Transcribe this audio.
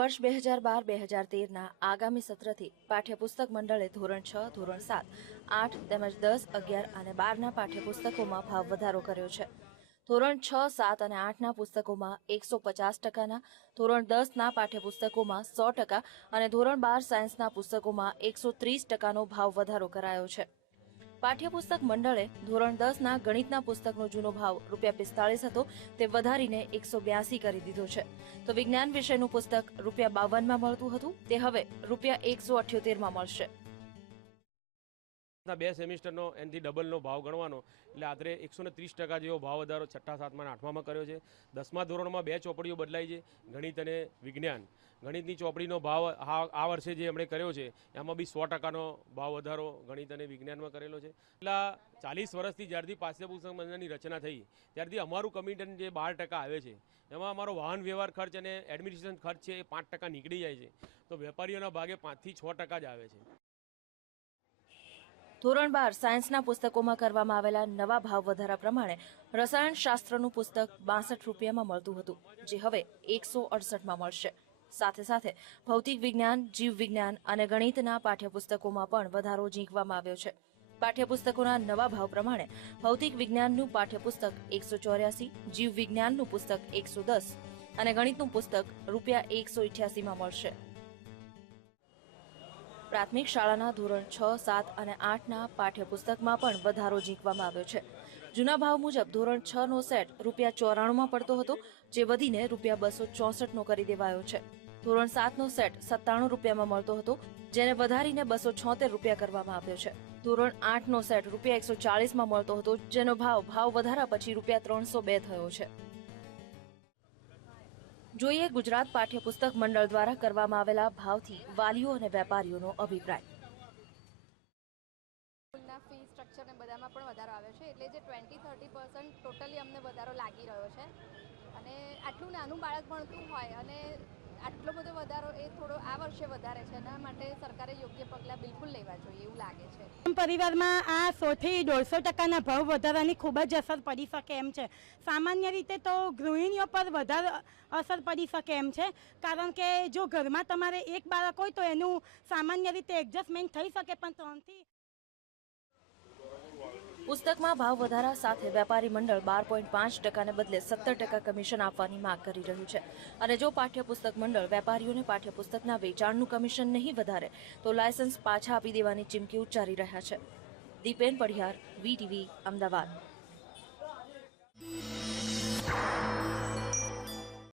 વર્ષ બે હજાર બાર, બે હજાર તેરના આગામી સત્રથી પાઠ્યપુસ્તક મંડળે ધોરણ છ, ધોરણ સાત, આઠ તેમજ દસ, અગિયાર અને બારના પાઠ્યપુસ્તકોમાં ભાવ વધારો કર્યો છે. ધોરણ છ, સાત અને આઠના પુસ્તકોમાં એકસો પચાસ ટકાના, ધોરણ દસના પાઠ્યપુસ્તકોમાં સો ટકા અને ધોરણ બાર સાયન્સના પુસ્તકોમાં એકસો ત્રીસ ટકાનો ભાવ વધારો કરાયો છે. પાઠ્યપુસ્તક મંડળે ધોરણ દસના ગણિતના પુસ્તકનો જૂનો ભાવ રૂપિયા પિસ્તાળીસ હતો તે વધારીને એકસો બ્યાસી કરી દીધો છે. તો વિજ્ઞાન વિષયનું પુસ્તક રૂપિયા બાવનમાં મળતું હતું? તે હવે રૂપિયા એકસો અઠ્યોતેરમાં મળશે. ના બે સેમિસ્ટરનો એનાથી ડબલનો ભાવ ગણવાનો, એટલે આશરે એકસો ને ત્રીસ ટકા જેવો ભાવ વધારો છઠ્ઠા સાતમા અને આઠમામાં કર્યો છે. દસમા ધોરણમાં બે ચોપડીઓ બદલાઈ છે, ગણિત અને વિજ્ઞાન. ગણિતની ચોપડીનો ભાવ આ આ વર્ષે જે એમણે કર્યો છે, એમાં બી સો ટકાનો ભાવ વધારો ગણિત અને વિજ્ઞાનમાં કરેલો છે. એટલે ચાલીસ વર્ષથી જ્યારથી પાઠ્યપુસ્તક મંડળની રચના થઈ, ત્યારથી અમારું કમિટન જે બાર ટકા આવે છે, એમાં અમારો વાહન વ્યવહાર ખર્ચ અને એડમિનિસ્ટ્રેશન ખર્ચ છે એ પાંચ ટકા નીકળી જાય છે. તો વેપારીઓના ભાગે પાંચથી છ ટકા જ આવે છે. ધોરણ બાર સાયન્સના પુસ્તકોમાં કરવામાં આવેલા નવા ભાવ વધારા પ્રમાણે રસાયણશાસ્ત્રનું પુસ્તક બાસઠ રૂપિયામાં મળતું હતું, જે હવે એકસો અડસઠમાં મળશે. સાથે સાથે ભૌતિક વિજ્ઞાન, જીવ વિજ્ઞાન અને ગણિતના પાઠ્યપુસ્તકોમાં પણ વધારો ઝીંકવામાં આવ્યો છે. પાઠ્યપુસ્તકોના નવા ભાવ પ્રમાણે ભૌતિક વિજ્ઞાનનું પાઠ્યપુસ્તક એકસો ચોર્યાસી, જીવ વિજ્ઞાનનું પુસ્તક એકસો દસ અને ગણિતનું પુસ્તક રૂપિયા એકસો ઇઠ્યાસીમાં મળશે. પ્રાથમિક શાળાના ધોરણ છ, સાત અને આઠના પાઠ્યપુસ્તકમાં પણ વધારો ઝીંકવામાં આવ્યો છે. જૂના ભાવ મુજબ ધોરણ છ નો સેટ રૂપિયા ચોરાણુંમાં પડતો હતો, જે વધીને રૂપિયા બસો ચોસઠનો કરી દેવાયો છે. ધોરણ સાતનો સેટ સત્તાણું રૂપિયામાં મળતો હતો, જેને વધારીને બસો છોતેર રૂપિયા કરવામાં આવ્યો છે. ધોરણ આઠનો સેટ રૂપિયા એકસો ચાળીસમાં મળતો હતો, જેનો ભાવ ભાવ વધારા પછી રૂપિયા ત્રણસો બે થયો છે. જોઈએ, ગુજરાત પાઠ્યપુસ્તક મંડળ દ્વારા કરવામાં આવેલા ભાવથી વાલીઓ અને વેપારીઓનો અભિપ્રાય. સ્કૂલના ફી સ્ટ્રક્ચર ને બધામાં પણ વધારો આવ્યો છે. એટલે જે ટ્વેન્ટી થર્ટી પર્સન્ટ ટોટલી અમને વધારો લાગી રહ્યો છે. અને આટલું નાનું બાળક ભણતું હોય અને આટલો બધો વધારો એ થોડો આ વર્ષે વધારે છે. એના માટે સરકારે યોગ્ય પગલાં બિલકુલ લેવા જોઈએ એવું લાગે છે. પરિવારમાં આ સોથી દોઢસો ટકાના ભાવ વધારાની ખૂબ જ અસર પડી શકે એમ છે. સામાન્ય રીતે તો ગૃહિણીઓ પર વધારે અસર પડી શકે એમ છે. કારણ કે જો ઘરમાં તમારે એક બાળક હોય તો એનું સામાન્ય રીતે એડજસ્ટમેન્ટ થઈ શકે, પણ ત્રણથી પુસ્તકમાં ભાવ વધારા સાથે વેપારી મંડળ બાર પોઈન્ટ પાંચ ટકાને બદલે સત્તર ટકા કમિશન આપવાની માંગ કરી રહ્યું છે. અને જો પાઠ્યપુસ્તક મંડળ વેપારીઓને પાઠ્યપુસ્તકના વેચાણનું કમિશન નહીં વધારે, તો લાયસન્સ પાછા આપી દેવાની ચીમકી ઉચ્ચારી રહ્યા છે. દીપેન પઢિયાર વીટીવી અમદાવાદ.